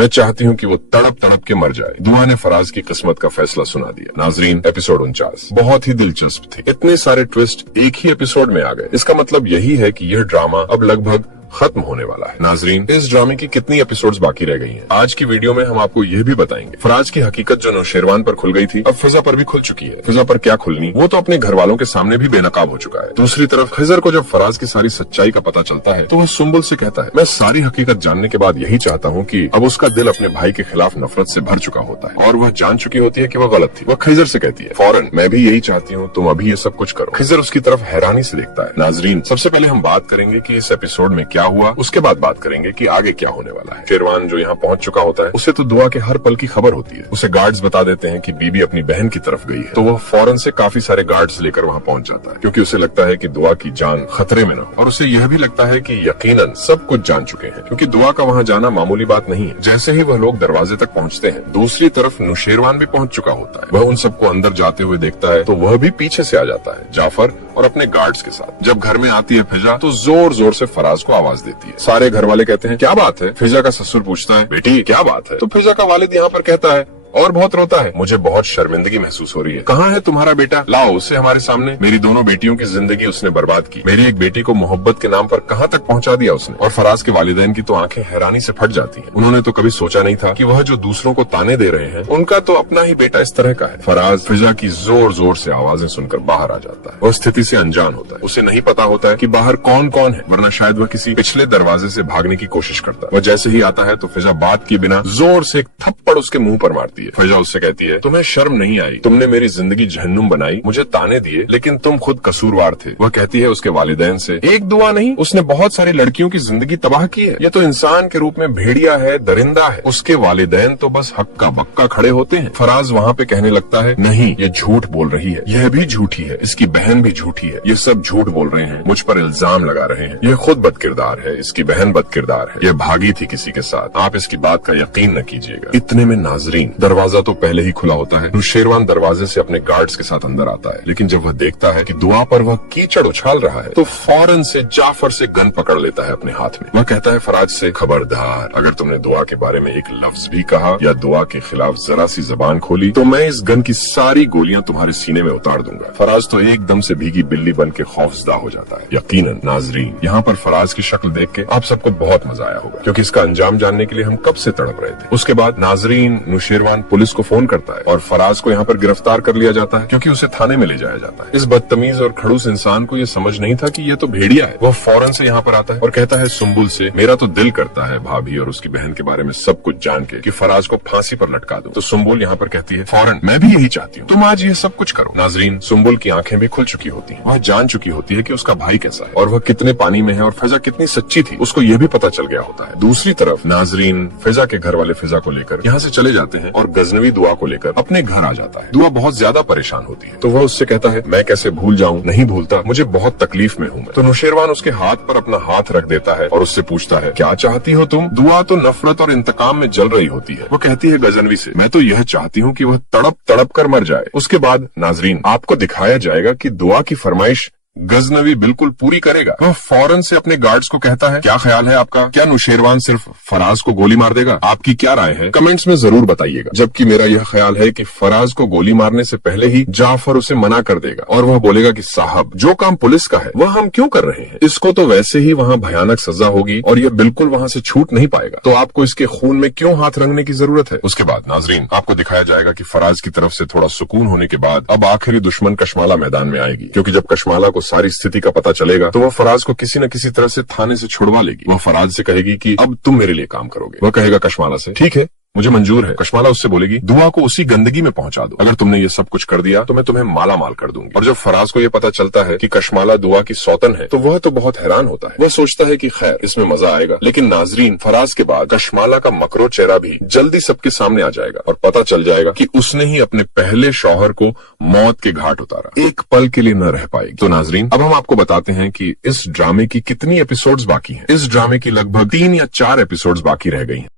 मैं चाहती हूँ कि वो तड़प तड़प के मर जाए। दुआ ने फराज की किस्मत का फैसला सुना दिया। नाजरीन, एपिसोड 49 बहुत ही दिलचस्प थे। इतने सारे ट्विस्ट एक ही एपिसोड में आ गए। इसका मतलब यही है कि यह ड्रामा अब लगभग खत्म होने वाला है। नाजरीन, इस ड्रामे की कितनी एपिसोड्स बाकी रह गई हैं? आज की वीडियो में हम आपको यह भी बताएंगे। फराज की हकीकत जो नौशेरवान पर खुल गई थी, अब फिजा पर भी खुल चुकी है। फिजा पर क्या खुलनी, वो तो अपने घर वालों के सामने भी बेनकाब हो चुका है। दूसरी तरफ खिजर को जब फराज की सारी सच्चाई का पता चलता है तो वह सुम्बुल से कहता है, मैं सारी हकीकत जानने के बाद यही चाहता हूँ कि अब उसका दिल अपने भाई के खिलाफ नफरत से भर चुका होता है और वह जान चुकी होती है कि वह गलत थी। वह खिजर से कहती है, फौरन मैं भी यही चाहती हूँ, तुम अभी ये सब कुछ करो। खिजर उसकी तरफ हैरानी से देखता है। नाजरीन, सबसे पहले हम बात करेंगे कि इस एपिसोड में क्या हुआ, उसके बाद बात करेंगे कि आगे क्या होने वाला है। शेरवान जो यहाँ पहुंच चुका होता है, उसे तो दुआ के हर पल की खबर होती है। उसे गार्ड्स बता देते हैं कि बीबी अपनी बहन की तरफ गई है, तो वह फौरन से काफी सारे गार्ड्स लेकर वहाँ पहुंच जाता है, क्योंकि उसे लगता है कि दुआ की जान खतरे में न हो। और उसे यह भी लगता है कि यकीनन सब कुछ जान चुके हैं, क्योंकि दुआ का वहाँ जाना मामूली बात नहीं है। जैसे ही वह लोग दरवाजे तक पहुँचते हैं, दूसरी तरफ नुशेरवान भी पहुंच चुका होता है। वह उन सबको अंदर जाते हुए देखता है तो वह भी पीछे से आ जाता है, जाफर और अपने गार्ड्स के साथ। जब घर में आती है फिजा तो जोर जोर से फराज को आवाज देती है। सारे घर वाले कहते हैं, क्या बात है? फिजा का ससुर पूछता है, बेटी क्या बात है? तो फिजा का वालिद यहाँ पर कहता है और बहुत रोता है, मुझे बहुत शर्मिंदगी महसूस हो रही है। कहाँ है तुम्हारा बेटा? लाओ उसे हमारे सामने। मेरी दोनों बेटियों की जिंदगी उसने बर्बाद की। मेरी एक बेटी को मोहब्बत के नाम पर कहाँ तक पहुँचा दिया उसने। और फराज के वालिदैन की तो आंखें हैरानी से फट जाती हैं। उन्होंने तो कभी सोचा नहीं था कि वह जो दूसरों को ताने दे रहे हैं, उनका तो अपना ही बेटा इस तरह का है। फराज फिजा की जोर जोर से आवाजें सुनकर बाहर आ जाता है। वह स्थिति से अनजान होता है। उसे नहीं पता होता है कि बाहर कौन कौन है, वरना शायद वह किसी पिछले दरवाजे से भागने की कोशिश करता है। वह जैसे ही आता है तो फिजा बात किए बिना जोर से एक थप्पड़ उसके मुंह पर मारती है। फिजा उससे कहती है, तुम्हें शर्म नहीं आई? तुमने मेरी जिंदगी जहन्नुम बनाई, मुझे ताने दिए, लेकिन तुम खुद कसूरवार थे। वह कहती है उसके वालिदैन से, एक दुआ नहीं, उसने बहुत सारी लड़कियों की जिंदगी तबाह की है। ये तो इंसान के रूप में भेड़िया है, दरिंदा है। उसके वालिदैन तो बस हक्का बक्का खड़े होते हैं। फराज वहाँ पे कहने लगता है, नहीं, ये झूठ बोल रही है, यह भी झूठी है, इसकी बहन भी झूठी है, ये सब झूठ बोल रहे हैं, मुझ पर इल्जाम लगा रहे हैं। यह खुद बदकिरदार है, इसकी बहन बदकिरदार है, यह भागी थी किसी के साथ, आप इसकी बात का यकीन न कीजिएगा। इतने में नाजरीन, दरवाजा तो पहले ही खुला होता है। नुशेरवान दरवाजे से अपने गार्ड्स के साथ अंदर आता है, लेकिन जब वह देखता है कि दुआ पर वह कीचड़ उछाल रहा है तो फौरन से जाफर से गन पकड़ लेता है अपने हाथ में। वह कहता है फराज से, खबरदार, अगर तुमने दुआ के बारे में एक लफ्ज भी कहा या दुआ के खिलाफ जरा सी जबान खोली तो मैं इस गन की सारी गोलियां तुम्हारे सीने में उतार दूंगा। फराज तो एकदम से भीगी बिल्ली बन के खौफजदा हो जाता है। यकीनन नाजरीन, यहाँ पर फराज की शक्ल देख के आप सबको बहुत मजा आया होगा, क्योंकि इसका अंजाम जानने के लिए हम कब से तड़प रहे थे। उसके बाद नाजरीन, नुशेरवान पुलिस को फोन करता है और फराज को यहाँ पर गिरफ्तार कर लिया जाता है, क्योंकि उसे थाने में ले जाया जाता है। इस बदतमीज और खड़ूस इंसान को ये समझ नहीं था कि ये तो भेड़िया है। वह फौरन से यहाँ पर आता है और कहता है सुम्बुल से, मेरा तो दिल करता है भाभी और उसकी बहन के बारे में सब कुछ जान के कि फराज को फांसी पर लटका दूं। तो सुम्बुल यहाँ पर कहती है, फौरन मैं भी यही चाहती हूँ, तुम आज ये सब कुछ करो। नाजरीन, सुम्बुल की आंखें भी खुल चुकी होती हैं। वह जान चुकी होती है कि उसका भाई कैसा है और वह कितने पानी में है और फिजा कितनी सच्ची थी, उसको यह भी पता चल गया होता है। दूसरी तरफ नाजरीन, फिजा के घर वाले फिजा को लेकर यहाँ से चले जाते हैं और गजनवी दुआ को लेकर अपने घर आ जाता है। दुआ बहुत ज्यादा परेशान होती है, तो वह उससे कहता है, मैं कैसे भूल जाऊं, नहीं भूलता, मुझे बहुत तकलीफ में हूँ मैं। तो नुशेरवान उसके हाथ पर अपना हाथ रख देता है और उससे पूछता है, क्या चाहती हो तुम? दुआ तो नफरत और इंतकाम में जल रही होती है। वो कहती है गजनवी से, मैं तो यह चाहती हूँ कि वह तड़प तड़प कर मर जाए। उसके बाद नाजरीन, आपको दिखाया जाएगा कि दुआ की फरमाइश गजनवी बिल्कुल पूरी करेगा। वह फौरन से अपने गार्ड्स को कहता है, क्या ख्याल है आपका? क्या नुशेरवान सिर्फ फराज को गोली मार देगा? आपकी क्या राय है? कमेंट्स में जरूर बताइएगा। जबकि मेरा यह ख्याल है कि फराज को गोली मारने से पहले ही जाफर उसे मना कर देगा और वह बोलेगा कि साहब, जो काम पुलिस का है वह हम क्यों कर रहे हैं? इसको तो वैसे ही वहाँ भयानक सजा होगी और यह बिल्कुल वहाँ से छूट नहीं पाएगा, तो आपको इसके खून में क्यों हाथ रंगने की जरूरत है? उसके बाद नाजरीन, आपको दिखाया जाएगा कि फराज की तरफ से थोड़ा सुकून होने के बाद अब आखिरी दुश्मन कशमाला मैदान में आएगी, क्योंकि जब कशमाला को सारी स्थिति का पता चलेगा तो वह फराज को किसी न किसी तरह से थाने से छुड़वा लेगी। वह फराज से कहेगी कि अब तुम मेरे लिए काम करोगे। वह कहेगा कशमाला से, ठीक है, मुझे मंजूर है। कशमाला उससे बोलेगी, दुआ को उसी गंदगी में पहुंचा दो, अगर तुमने ये सब कुछ कर दिया तो मैं तुम्हें माला माल कर दूंगी। और जब फराज को ये पता चलता है कि कशमाला दुआ की सौतन है तो वह तो बहुत हैरान होता है। वह सोचता है कि खैर इसमें मजा आएगा, लेकिन नाजरीन, फराज के बाद कशमाला का मकरो चेहरा भी जल्दी सबके सामने आ जाएगा और पता चल जाएगा कि उसने ही अपने पहले शौहर को मौत के घाट उतारा, एक पल के लिए न रह पाएगी। तो नाजरीन, अब हम आपको बताते हैं कि इस ड्रामे की कितनी एपिसोड्स बाकी हैं। इस ड्रामे की लगभग 3 या 4 एपिसोड्स बाकी रह गई हैं।